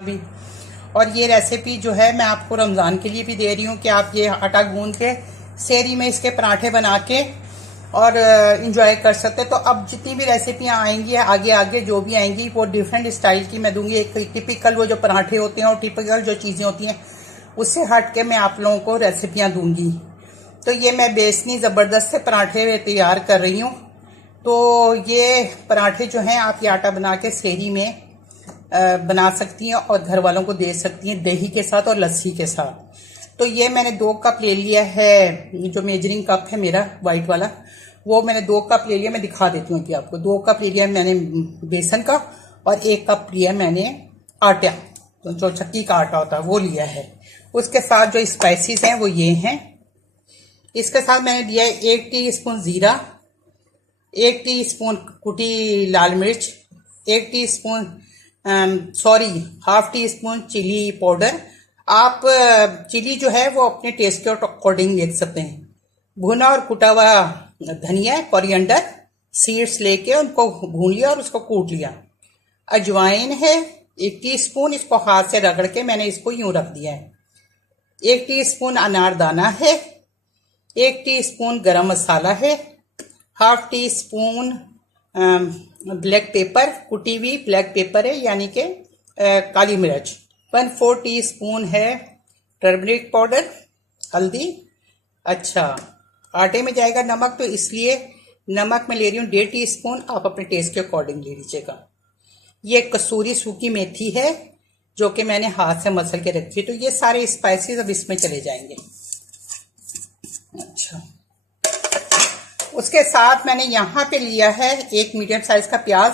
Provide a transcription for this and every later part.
भी। और ये रेसिपी जो है मैं आपको रमज़ान के लिए भी दे रही हूँ कि आप ये आटा गूंद के सेरी में इसके पराठे बना के और इंजॉय कर सकते हैं। तो अब जितनी भी रेसिपियाँ आएंगी आगे आगे जो भी आएंगी वो डिफरेंट स्टाइल की मैं दूंगी। एक टिपिकल वो जो पराठे होते हैं और टिपिकल जो चीज़ें होती हैं उससे हट के मैं आप लोगों को रेसिपियाँ दूंगी। तो ये मैं बेसनी ज़बरदस्त से पराठे तैयार कर रही हूँ। तो ये पराठे जो हैं आप ये आटा बना के सेरी में बना सकती हैं और घर वालों को दे सकती हैं दही के साथ और लस्सी के साथ। तो ये मैंने 2 कप ले लिया है, जो मेजरिंग कप है मेरा वाइट वाला, वो मैंने 2 कप ले लिया। मैं दिखा देती हूँ कि आपको 2 कप ले लिया मैंने बेसन का और 1 कप लिया मैंने आटा, तो जो चक्की का आटा होता है वो लिया है। उसके साथ जो स्पाइसेस हैं वो ये हैं। इसके साथ मैंने दिया है 1 टीस्पून जीरा, 1 टीस्पून कुटी लाल मिर्च, 1 teaspoon half teaspoon chilli powder. आप चिली जो है वो अपने टेस्ट के अकॉर्डिंग ले सकते हैं। भुना और कुटा हुआ धनिया, कोरिएंडर सीड्स लेके उनको भून लिया और उसको कूट लिया। अजवाइन है 1 टीस्पून, इसको हाथ से रगड़ के मैंने इसको यूं रख दिया है। 1 टीस्पून अनारदाना है, 1 टीस्पून गरम मसाला है, half tea spoon black pepper, कुटी हुई ब्लैक पेपर है यानी कि काली मिर्च, 1/4 टीस्पून है टर्मरिक पाउडर, हल्दी। अच्छा, आटे में जाएगा नमक, तो इसलिए नमक मैं ले रही हूँ 1.5 टीस्पून, आप अपने टेस्ट के अकॉर्डिंग ले लीजिएगा। ये कसूरी सूखी मेथी है जो कि मैंने हाथ से मसल के रखी है। तो ये सारे स्पाइसेस अब इसमें चले जाएंगे। अच्छा, उसके साथ मैंने यहाँ पे लिया है 1 मीडियम साइज का प्याज,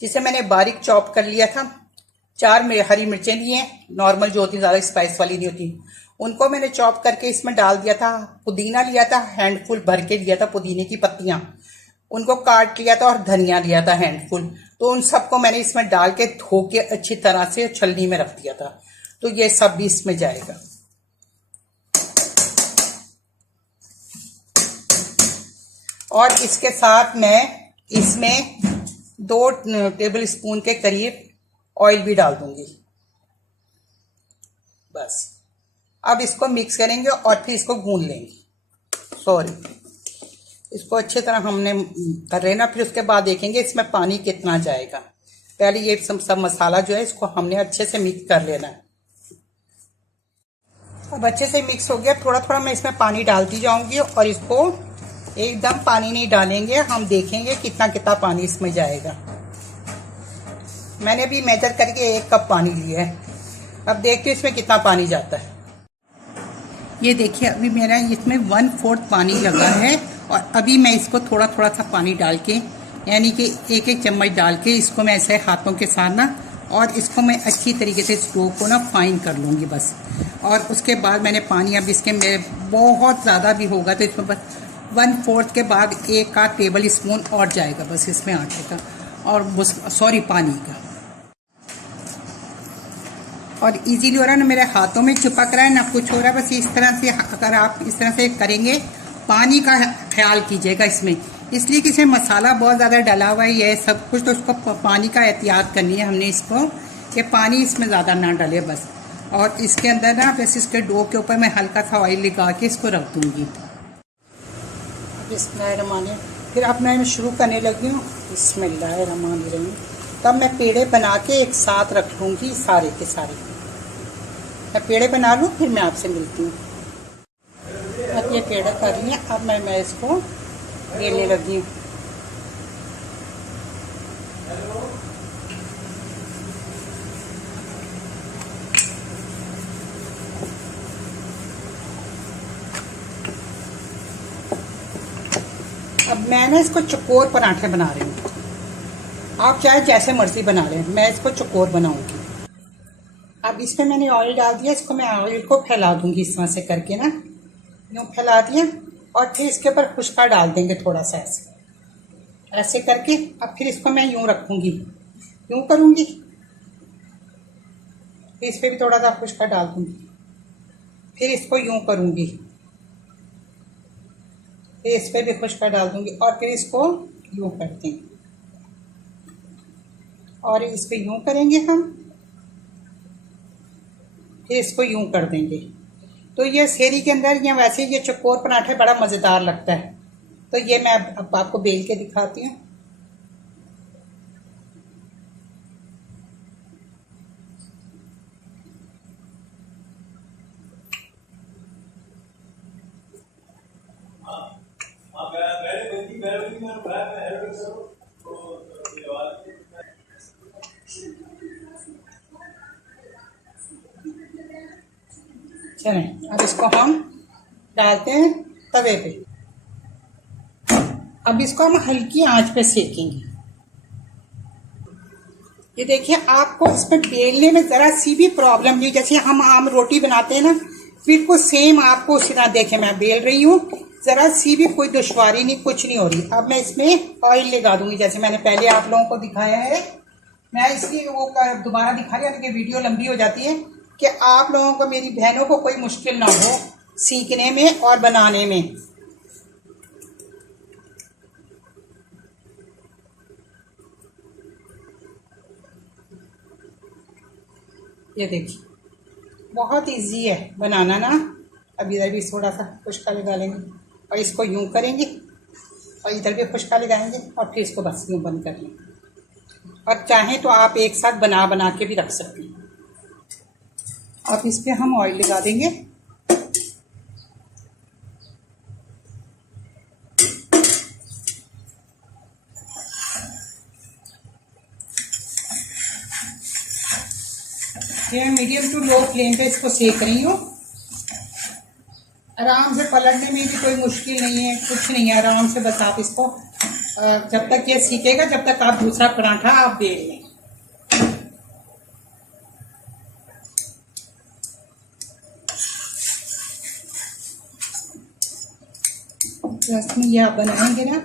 जिसे मैंने बारीक चॉप कर लिया था। 4 हरी मिर्चें ली हैं, नॉर्मल जो होती, ज़्यादा स्पाइस वाली नहीं होती, उनको मैंने चॉप करके इसमें डाल दिया था। पुदीना लिया था, हैंडफुल भर के लिया था पुदीने की पत्तियां, उनको काट लिया था और धनिया लिया था हैंडफुल। तो उन सबको मैंने इसमें डाल के धो के अच्छी तरह से छलनी में रख दिया था। तो ये सब भी इसमें जाएगा। और इसके साथ मैं इसमें 2 टेबल स्पून के करीब ऑयल भी डाल दूंगी। बस अब इसको मिक्स करेंगे और फिर इसको गूंद लेंगे। इसको अच्छी तरह हमने कर लेना, फिर उसके बाद देखेंगे इसमें पानी कितना जाएगा। पहले ये सब मसाला जो है इसको हमने अच्छे से मिक्स कर लेना है। अब अच्छे से मिक्स हो गया, थोड़ा थोड़ा मैं इसमें पानी डालती जाऊंगी और इसको एकदम पानी नहीं डालेंगे, हम देखेंगे कितना कितना पानी इसमें जाएगा। मैंने भी मेजर करके 1 कप पानी लिया है। अब देखते हैं इसमें कितना पानी जाता है। ये देखिए अभी मेरा इसमें 1/4 पानी लगा है और अभी मैं इसको थोड़ा थोड़ा सा पानी डाल के, यानी कि 1-1 चम्मच डाल के इसको मैं ऐसे हाथों के साथ ना, और इसको मैं अच्छी तरीके से इस डो को ना फाइन कर लूँगी बस। और उसके बाद मैंने पानी, अब इसके मेरे बहुत ज़्यादा भी होगा तो इसमें बस 1/4 के बाद 1 टेबल स्पून और जाएगा बस इसमें आटे का, और पानी का। और इजीली हो रहा है ना, मेरे हाथों में चिपक रहा है ना कुछ हो रहा है। बस इस तरह से अगर आप इस तरह से करेंगे, पानी का ख्याल कीजिएगा इसमें, इसलिए कि इसमें मसाला बहुत ज़्यादा डला हुआ है ये सब कुछ, तो उसको पानी का एहतियात करनी है हमने इसको, कि पानी इसमें ज़्यादा ना डले बस। और इसके अंदर ना बस इसके डो के ऊपर मैं हल्का सा ऑयल लगा के इसको रख दूँगी। बिस्मिल्लाहिर्रहमानिर्रहीम। फिर अब मैं शुरू करने लगी हूँ। बिस्मिल्लाहिर्रहमानिर्रहीम। तब मैं पेड़े बना के एक साथ रख लूँगी सारे के सारे। मैं पेड़े बना लूँ फिर मैं आपसे मिलती हूँ। अब ये पेड़े कर लिए, अब मैं इसको बेलने लगी हूँ। अब मैं ना इसको चकोर पराठे बना रही हूँ। आप चाहे जैसे मर्जी बना लें, मैं इसको चकोर बनाऊंगी। अब इसमें मैंने ऑयल डाल दिया, इसको मैं ऑयल को फैला दूंगी इस तरह से करके ना, यूँ फैला दिया। और फिर इसके ऊपर खुशका डाल देंगे थोड़ा सा ऐसे ऐसे करके। अब फिर इसको मैं यूँ रखूंगी, यूँ करूँगी, फिर इस पर भी थोड़ा सा खुशका डाल दूंगी, फिर इसको यूँ करूँगी, फिर इस पर भी खुशका डाल दूंगी, और फिर इसको यूँ करते हैं और इस पर यूँ करेंगे हम। फिर इसको यूं कर देंगे। तो ये सेरी के अंदर या वैसे ये चकोर पराठे बड़ा मज़ेदार लगता है। तो ये मैं अब आपको बेल के दिखाती हूँ। चलें, अब इसको हम डालते हैं तवे पे। अब इसको हम हल्की आंच पे सेकेंगे। ये देखिए, आपको इसमें बेलने में जरा सी भी प्रॉब्लम नहीं, जैसे हम आम रोटी बनाते हैं ना, बिल्कुल सेम आपको उसी तरह। देखे मैं बेल रही हूँ, जरा सी भी कोई दुश्वारी नहीं, कुछ नहीं हो रही। अब मैं इसमें ऑयल लगा दूंगी, जैसे मैंने पहले आप लोगों को दिखाया है। मैं इसलिए वो दोबारा दिखा रही हूँ कि वीडियो लंबी हो जाती है, कि आप लोगों को, मेरी बहनों को कोई मुश्किल ना हो सीखने में और बनाने में। ये देखिए, बहुत इजी है बनाना ना। अब इधर भी थोड़ा सा खुशका लगा लेंगे और इसको यूं करेंगे, और इधर भी खुशका लगाएंगे और फिर इसको बस यूं बंद कर लेंगे। और चाहें तो आप एक साथ बना बना के भी रख सकते हैं। अब इस पर हम ऑयल लगा देंगे। ये मीडियम टू लो फ्लेम पे इसको सेक रही हूँ। आराम से पलटने में भी कोई मुश्किल नहीं है, कुछ नहीं है। आराम से बस आप इसको जब तक ये सीखेगा, जब तक आप दूसरा पराठा आप बेल लें। रस्म ये आप बनाएंगे ना,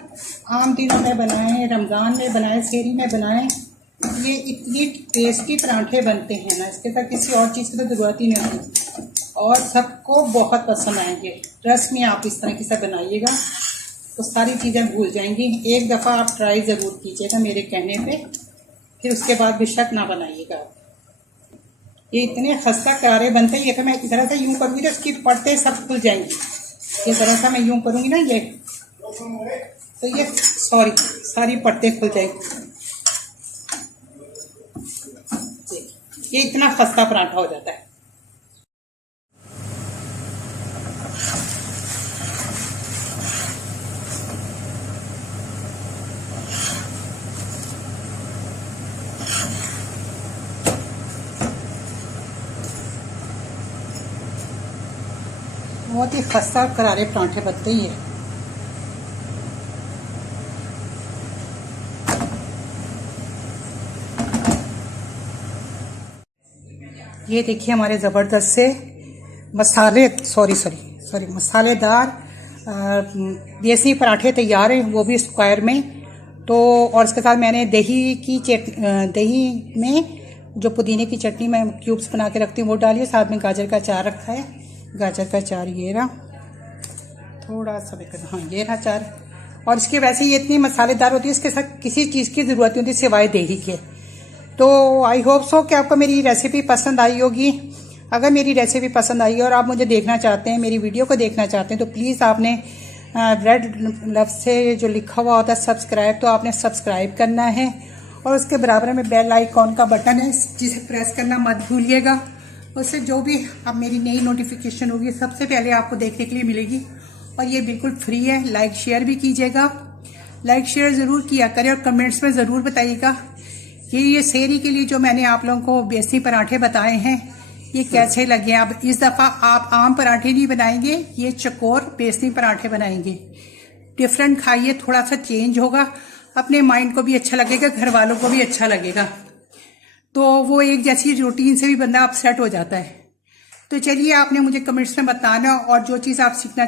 आम दिनों में बनाएं, रमज़ान में बनाएं, सेरी में बनाएं, ये इतनी टेस्टी पराठे बनते हैं ना, इसके साथ किसी और चीज़ की तो ज़रूरत ही नहीं होती। और सबको बहुत पसंद आएंगे। रस्म में आप इस तरह की सब बनाइएगा तो सारी चीज़ें भूल जाएंगी। एक दफ़ा आप ट्राई ज़रूर कीजिएगा मेरे कहने पे, फिर उसके बाद बेशक ना बनाइएगा। ये इतने खस्ता करारे बनते हैं। ये तो मैं इस तरह से यूँ करूँगी तो इसकी परतें सब खुल जाएंगी। इस तरह से मैं यूँ करूँगी ना, ये तो ये सारी परतें खुल जाएंगी। ये इतना खस्ता पराठा हो जाता है। बहुत ही खस्ता करारे पराठे बनते ही है। ये देखिए, हमारे ज़बरदस्त से मसालेदार देसी पराठे तैयार हैं, वो भी स्क्वायर में। तो और इसके साथ मैंने दही में जो पुदीने की चटनी मैं क्यूब्स बना के रखती हूँ वो डाली है। साथ में गाजर का अचार रखा है। गाजर का अचार ये रहा, थोड़ा सा हाँ ये रहा अचार। और इसके वैसे ये इतनी मसालेदार होती है, इसके साथ किसी चीज़ की ज़रूरत नहीं होती सिवाय दही के। तो आई होप सो कि आपको मेरी रेसिपी पसंद आई होगी। अगर मेरी रेसिपी पसंद आई और आप मुझे देखना चाहते हैं, मेरी वीडियो को देखना चाहते हैं, तो प्लीज़ आपने रेड लफ्ज़ से जो लिखा हुआ होता है सब्सक्राइब, तो आपने सब्सक्राइब करना है। और उसके बराबर में बेल आइकॉन का बटन है, जिसे प्रेस करना मत भूलिएगा। उससे जो भी अब मेरी नई नोटिफिकेशन होगी सबसे पहले आपको देखने के लिए मिलेगी। और ये बिल्कुल फ्री है। लाइक शेयर भी कीजिएगा, लाइक शेयर ज़रूर किया करें और कमेंट्स में ज़रूर बताइएगा कि ये सेरी के लिए जो मैंने आप लोगों को बेसनी पराठे बताए हैं ये कैसे लगे। अब इस दफ़ा आप आम पराठे नहीं बनाएंगे, ये चकोर बेसनी पराठे बनाएंगे। डिफरेंट खाइए, थोड़ा सा चेंज होगा, अपने माइंड को भी अच्छा लगेगा, घर वालों को भी अच्छा लगेगा। तो वो एक जैसी रूटीन से भी बंदा अपसेट हो जाता है। तो चलिए, आपने मुझे कमेंट्स में बताना, और जो चीज़ आप सीखना